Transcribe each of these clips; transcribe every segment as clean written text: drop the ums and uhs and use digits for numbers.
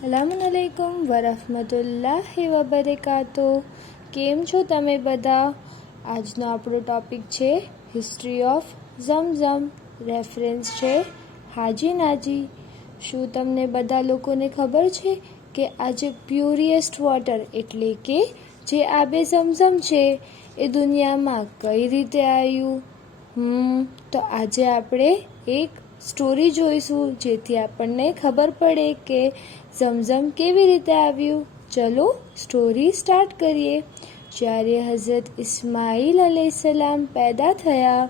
अस्सलामुअलैकुम वरहमतुल्लाहि वबरकातो। કેમ છો તમે બધા? આજનો આપણો ટૉપિક છે હિસ્ટ્રી ઓફ ઝમઝમ. રેફરન્સ છે હાજી નાજી. શું તમને બધા લોકોને ખબર છે કે આજે પ્યોરિએસ્ટ વોટર એટલે કે જે આબે ઝમઝમ છે એ દુનિયામાં કઈ રીતે આવ્યું? તો આજે આપણે એક સ્ટોરી જોઈશું જેથી આપણને ખબર પડે કે ઝમઝમ કેવી રીતે આવ્યું. ચલો સ્ટોરી સ્ટાર્ટ કરીએ. જ્યારે હઝરત ઇસ્માઈલ અલૈહિસ્સલામ પેદા થયા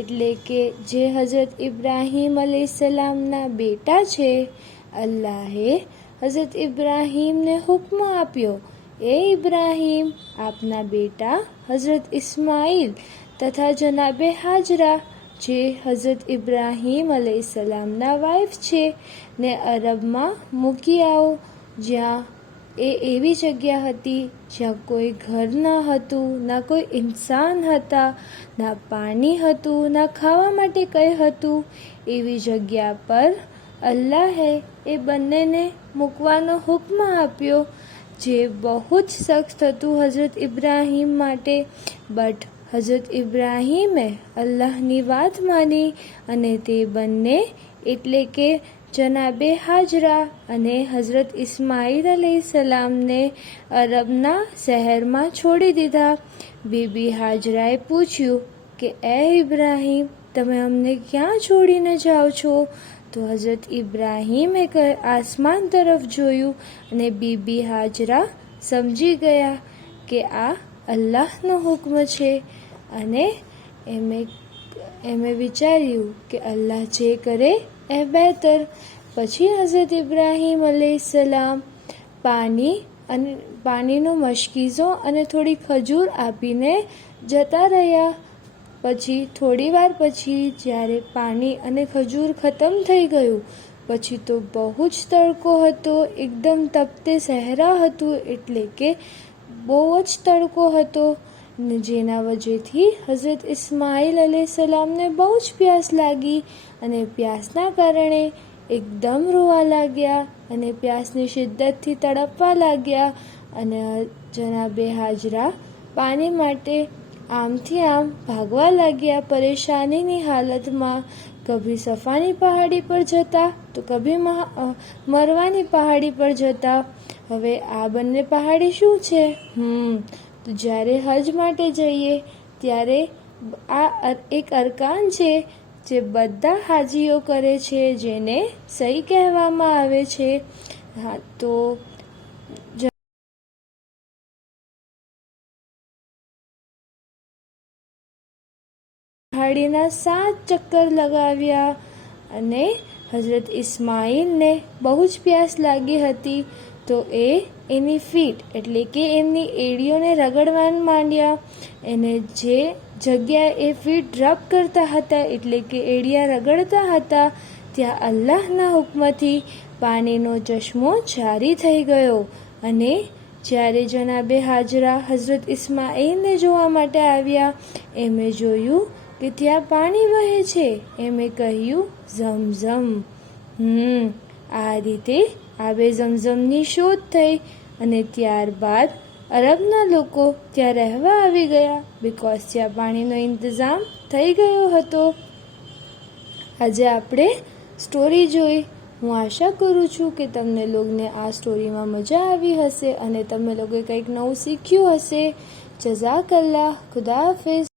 એટલે કે જે હઝરત ઇબ્રાહીમ અલૈહિસ્સલામના બેટા છે, અલ્લાહે હઝરત ઇબ્રાહીમને હુક્મ આપ્યો, એ ઇબ્રાહીમ, આપના બેટા હઝરત ઇસ્માઈલ તથા જનાબે હાજરા જે હઝરત ઇબ્રાહીમ અલૈહિસ્સલામના વાઇફ છે ને અરબમાં મૂકી આવો, જ્યાં એ એવી જગ્યા હતી જ્યાં કોઈ ઘર ન હતું, ના કોઈ ઇન્સાન હતા, ના પાણી હતું, ના ખાવા માટે કંઈ હતું. એવી જગ્યા પર અલ્લાહે એ બંનેને મૂકવાનો હુક્મ આપ્યો, જે બહુ જ સખ્ત હતું હઝરત ઇબ્રાહીમ માટે. બટ હઝરત ઇબ્રાહીમે અલ્લાહની વાત માની અને તે બંને એટલે કે જનાબે હાજરા અને હઝરત ઇસ્માઈલ અલૈહિસ્સલામને અરબના શહેરમાં છોડી દીધા. બીબી હાજરાએ પૂછ્યું કે એ ઇબ્રાહીમ, તમે અમને ક્યાં છોડીને જાઓ છો? તો હઝરત ઇબ્રાહીમે આસમાન તરફ જોયું અને બીબી હાજરા સમજી ગયા કે આ અલ્લાહનો હુક્મ છે અને એમે વિચાર્યું કે અલ્લાહ જે કરે એ બહેતર. પછી હઝરત ઇબ્રાહીમ અલૈહિસ્સલામ પાણીનો મશકીઝો અને થોડી ખજૂર આપીને જતા રહ્યા. પછી થોડી વાર પછી જ્યારે પાણી અને ખજૂર ખતમ થઈ ગયું પછી તો બહુ જ તડકો હતો, એકદમ તપતે સહેરા હતું, એટલે કે બહુ જ તડકો હતો, જેના વજહથી હઝરત ઇસ્માઈલ અલૈહિસ્સલામને બહુ જ પ્યાસ લાગી અને પ્યાસના કારણે એકદમ રોવા લાગ્યા અને પ્યાસની શિદ્દતથી તડપવા લાગ્યા. અને જનાબે હાજરા પાણી માટે આમથી આમ ભાગવા લાગ્યા પરેશાનીની હાલતમાં. કભી સફાની પહાડી પર જતા તો કભી મરવાની પહાડી પર જતા. હવે આ બંને પહાડી શું છે? તો જ્યારે હજ માટે જઈએ ત્યારે આ એક અરકાન છે જે બધા હાજીઓ કરે છે, જેને સહી કહેવામાં આવે છે. તો પહાડીના 7 ચક્કર લગાવ્યા અને હઝરત ઇસ્માઈલને બહુ જ પ્યાસ લાગી હતી તો એની ફીટ એટલે કે એમની એડીઓને રગડવા માંડ્યા. એને જે જગ્યાએ એ ફીટ રબ કરતા હતા એટલે કે એડિયા રગડતા હતા ત્યાં અલ્લાહના હુક્મથી પાણીનો ચશ્મો જારી થઈ ગયો. અને જ્યારે જનાબે હાજરા હઝરત ઇસ્માઈલને જોવા માટે આવ્યા, એમણે જોયું કે ત્યાં પાણી વહે છે. એમણે કહ્યું ઝમઝમ. આ રીતે આબે ઝમઝમની શોધ થઈ અને ત્યારબાદ અરબના લોકો ત્યાં રહેવા આવી ગયા, બિકોઝ ત્યાં પાણીનો ઇંતજામ થઈ ગયો હતો. આજે આપણે સ્ટોરી જોઈ. હું આશા કરું છું કે તમને લોકોને આ સ્ટોરીમાં મજા આવી હશે અને તમે લોકોએ કંઈક નવું શીખ્યું હશે. જઝાકલ્લાહ. ખુદા હાફિઝ.